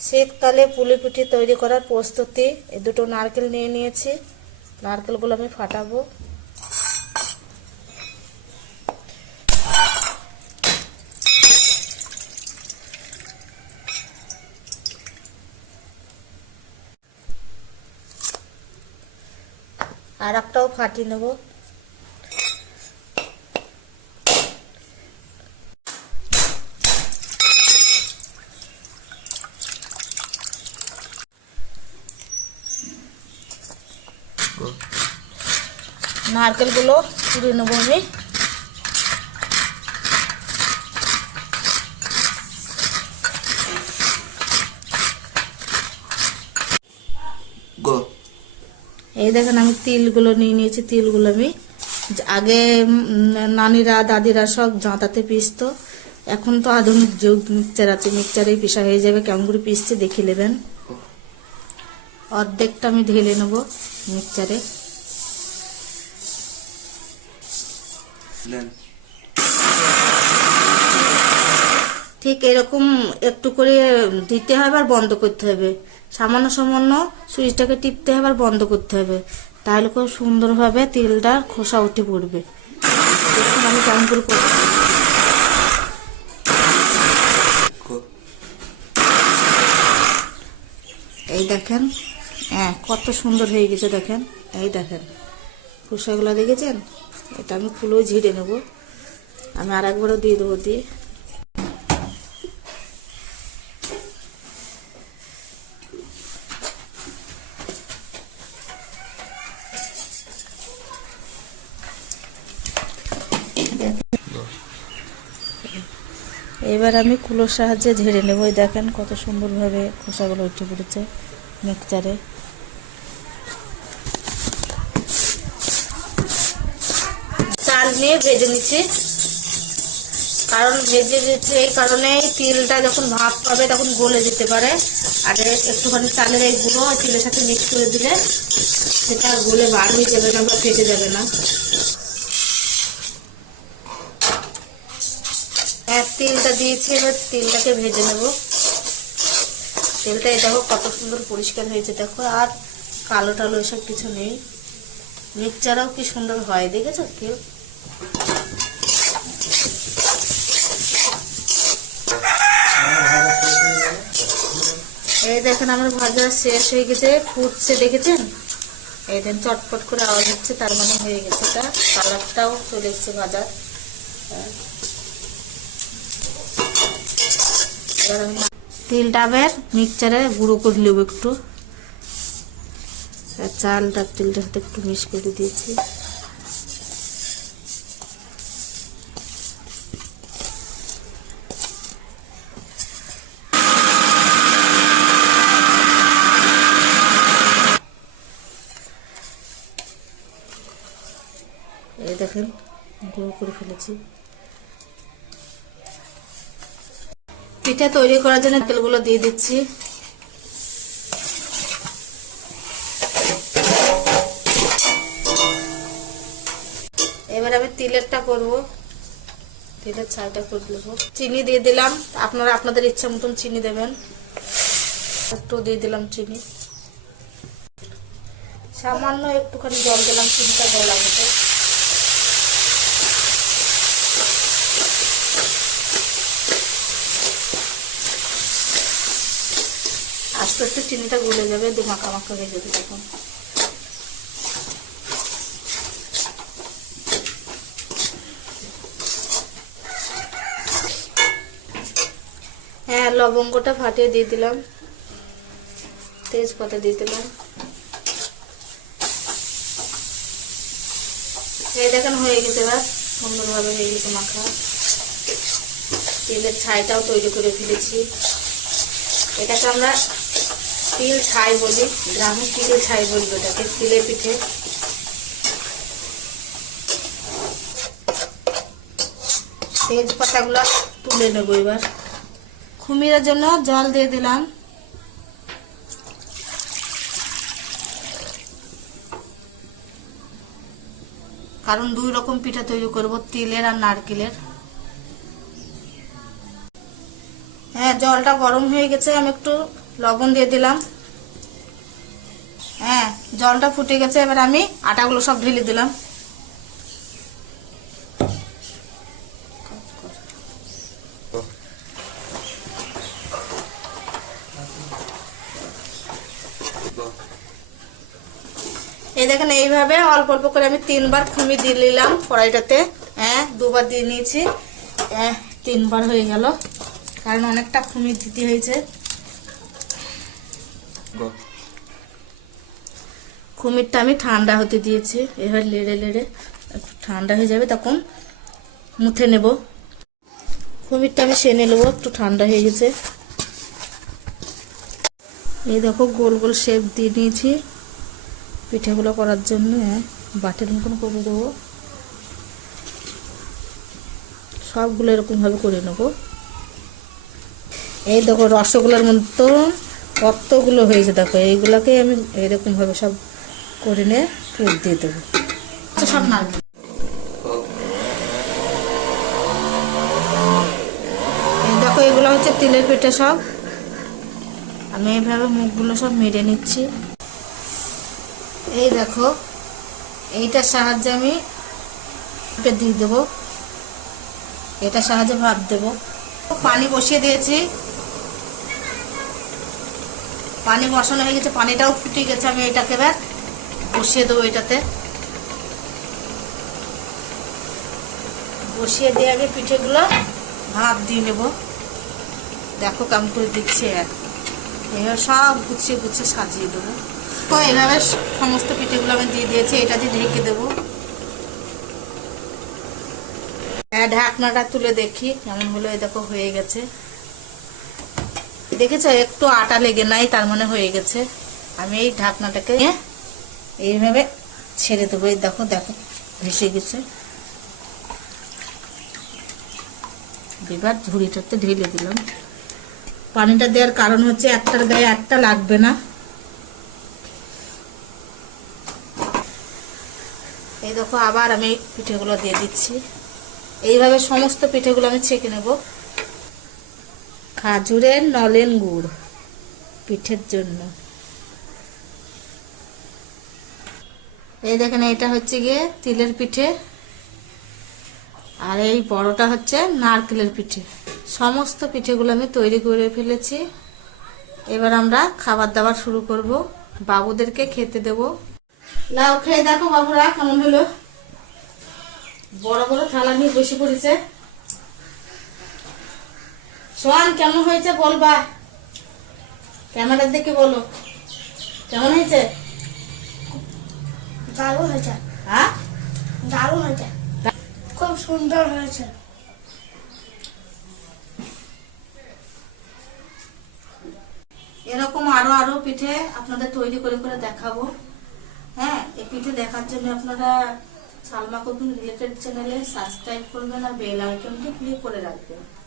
শীতকালে পুলি পিঠে তৈরি করার প্রস্তুতি। এই দুটো নারকেল নিয়ে নিয়েছি, নারকেলগুলো আমি ফাটাবো। আর একটাও ফাটিয়ে নেব। নারকেলগুলো পুড়ে নেব আমি। এই দেখেন আমি তিলগুলো নিয়ে নিয়েছি। তিলগুলো আমি আগে নানিরা দাদিরা সব জাঁতাতে পিসতো, এখন তো আধুনিক যুগ, মিক্সচার আছে, মিক্সচারেই পিসা হয়ে যাবে। কেমন করে পিসছে দেখে নেবেন। অর্ধেকটা আমি ঢেলে নেব মিক্সচারে। ঠিক এরকম একটু করে দিতে হবে আর বন্ধ করতে হবে। সামান্য সামান্য সুইচটাকে টিপতে হবে আর বন্ধ করতে হবে, তাহলে খুব সুন্দরভাবে তেলটা খোসা উঠে পড়বে। দেখুন আমি কেমন করে করছি। এই দেখেন, হ্যাঁ কত সুন্দর হয়ে গেছে দেখেন। এই দেখেন খোসাগুলো দেখেছেন। এটা আমি ফুলও ঝিড়ে নেব। আমি আর একবারও দিয়ে দেবো। দিয়ে এবার আমি কুলোর সাহায্যে ঝেড়ে নেব। দেখেন কত সুন্দরভাবে খোসাগুলো উঠে পড়েছে মিক্সচারে। চাল নিয়ে ভেজে নিচ্ছি, কারণ ভেজে দিচ্ছে এই কারণে তিলটা যখন ভাপ পাবে তখন গলে যেতে পারে। আর একটুখানি চালের এই গুঁড়ো তিলের সাথে মিক্স করে দিলে সেটা গলে বার হয়ে যাবে না বা ফেটে যাবে না। তিলটা দিয়েছি, এবার তিলটাকে ভেজে নেব। তেলটা দেখো কত সুন্দর পরিষ্কার হয়েছে দেখো, আর কালো টালো এসব কিছু নেই। মিক্সচারও কি সুন্দর হয় দেখেছো তেল। এই দেখেন আমার ভাজা শেষ হয়ে গেছে, ফুটছে দেখেছেন। এই দেন চটপট করে আওয়াজ হচ্ছে, তার মানে হয়ে গেছে। এটা কালারটাও চলে এসছে ভাজার। তিলটা আবার মিক্সচারে গুঁড়ো করে নেব একটু। চালটা তিলটার সাথে একটু মিক্স করে দিয়েছি। এই দেখেন গুঁড়ো করে ফেলেছি। পিঠা তৈরি করার জন্য তেলগুলো দিয়ে দিচ্ছি। এবার আমি তিলেরটা করব। তিলের ছাইটা করে দেবো। চিনি দিয়ে দিলাম, আপনারা আপনাদের ইচ্ছা মতন চিনি দেবেন। একটু দিয়ে দিলাম চিনি, সামান্য একটুখানি জল দিলাম চিনিটা গলা মতো। আস্তে আস্তে চিনিটা গলে যাবে, দু মাখা মাখা হয়ে যাবে তখন। হ্যাঁ লবঙ্গটা ফাটিয়ে দিয়ে দিলাম, তেজপাতা দিয়ে দিলাম। এই দেখেন হয়ে গেছে, এবার সুন্দরভাবে হয়ে গেছে মাখা। তেলের ছাইটাও তৈরি করে ফেলেছি। এটাকে আমরা তিল ছাই বলি, গ্রামে তিলের ছাই বলবো এটাকে, তিলের পিঠে। তেজপাতাগুলো তুলে নেবো এবার। খুমিরের জন্য জল দিয়ে দিলাম। কারণ দুই রকম পিঠা তৈরি করব, তিলের আর নারকেলের। হ্যাঁ জলটা গরম হয়ে গেছে, আমি একটু লবণ দিয়ে দিলাম। হ্যাঁ, জলটা ফুটে গেছে, এবার আমি আটাগুলো সব ঢেলে দিলাম। এই দেখেন, এইভাবে অল্প অল্প করে আমি 3 বার খুমি দিয়ে নিলাম কড়াইটাতে। হ্যাঁ, 2 বার দিয়ে নিয়েছি, 3 বার হয়ে গেল, কারণ অনেকটা খুমি দিতে হয়েছে। খুমিরটা আমি ঠান্ডা হতে দিয়েছি, এবার লেড়ে লেড়ে একটু ঠান্ডা হয়ে যাবে, তখন মুথে নেব। খুমিরটা আমি সেনে নেবো, একটু ঠান্ডা হয়ে গেছে। এই দেখো, গোল গোল শেপ দিয়ে নিয়েছি পিঠেগুলো করার জন্য। বাটির মতন করে দেবো, সবগুলো এরকম ভাবে করে নেব। এই দেখো, রসগোল্লার মতো কতগুলো হয়েছে, দেখো এইগুলাকে আমি এরকম ভাবে সব করে নিয়ে পুর দিয়ে দেবো। সব নাড়বো। এই দেখো, এগুলো হচ্ছে তিলের পিঠে সব। আমি এইভাবে মুখগুলো সব মেরে নিচ্ছি। এই দেখো, এইটার সাহায্যে আমি দিয়ে দেবো, এটার সাহায্যে ভাপ দেবো। পানি বসিয়ে দিয়েছি, পানি বসানো হয়ে গেছে, পানিটাও ফুটে গেছে। আমি এটাকে এবার বসিয়ে দেবো, এটাতে বসিয়ে দিয়ে আগে পিঠেগুলো ভাপ দিয়ে নেব। দেখো কেমন করে দিচ্ছে, এবার সব গুছিয়ে গুছিয়ে সাজিয়ে দেবো। তো এইভাবে সমস্ত পিঠেগুলো আমি দিয়ে দিয়েছি, এটা দিয়ে ঢেকে দেবো। ঢাকনাটা তুলে দেখি কেমন হলো। এই দেখো, হয়ে গেছে। দেখেছো, একটু আটা লেগে নাই, তার মানে হয়ে গেছে। আমি এই ঢাকনাটাকে এইভাবে ছেড়ে দেবো। এই দেখো দেখো, ভেসে গেছে। এবার ঝুড়িটাতে ঢেলে দিলাম। পানিটা দেওয়ার কারণ হচ্ছে একটার গায়ে একটা লাগবে না। এই দেখো, আবার আমি পিঠেগুলো দিয়ে দিচ্ছি। এইভাবে সমস্ত পিঠেগুলো আমি ছেঁকে নেব। খাজুরের নলেন গুড় পিঠের জন্য। এই দেখেন, এটা হচ্ছে গিয়ে তিলের পিঠে, আর এই বড়টা হচ্ছে নারকেলের পিঠে। সমস্ত পিঠেগুলো আমি তৈরি করে ফেলেছি। এবার আমরা খাবার দাবার শুরু করব, বাবুদেরকে খেতে দেব। লাউ খেয়ে দেখো বাবুরা কেমন হলো। বড় বড় থালা নিয়ে বসে পড়েছে। সোহান, কেমন হয়েছে বলবা, ক্যামেরার দিকে বলো কেমন হয়েছে। দারুণ হয়েছে। হ্যাঁ, দারুণ হয়েছে, খুব সুন্দর হয়েছে। এরকম আরো আরো পিঠে আপনাদের তৈরি করে করে দেখাবো। হ্যাঁ, এই পিঠে দেখার জন্য আপনারা সালমা কুকিং রিলেটেড চ্যানেলে সাবস্ক্রাইব করবেন আর বেল আইকনটি ক্লিক করে রাখবেন।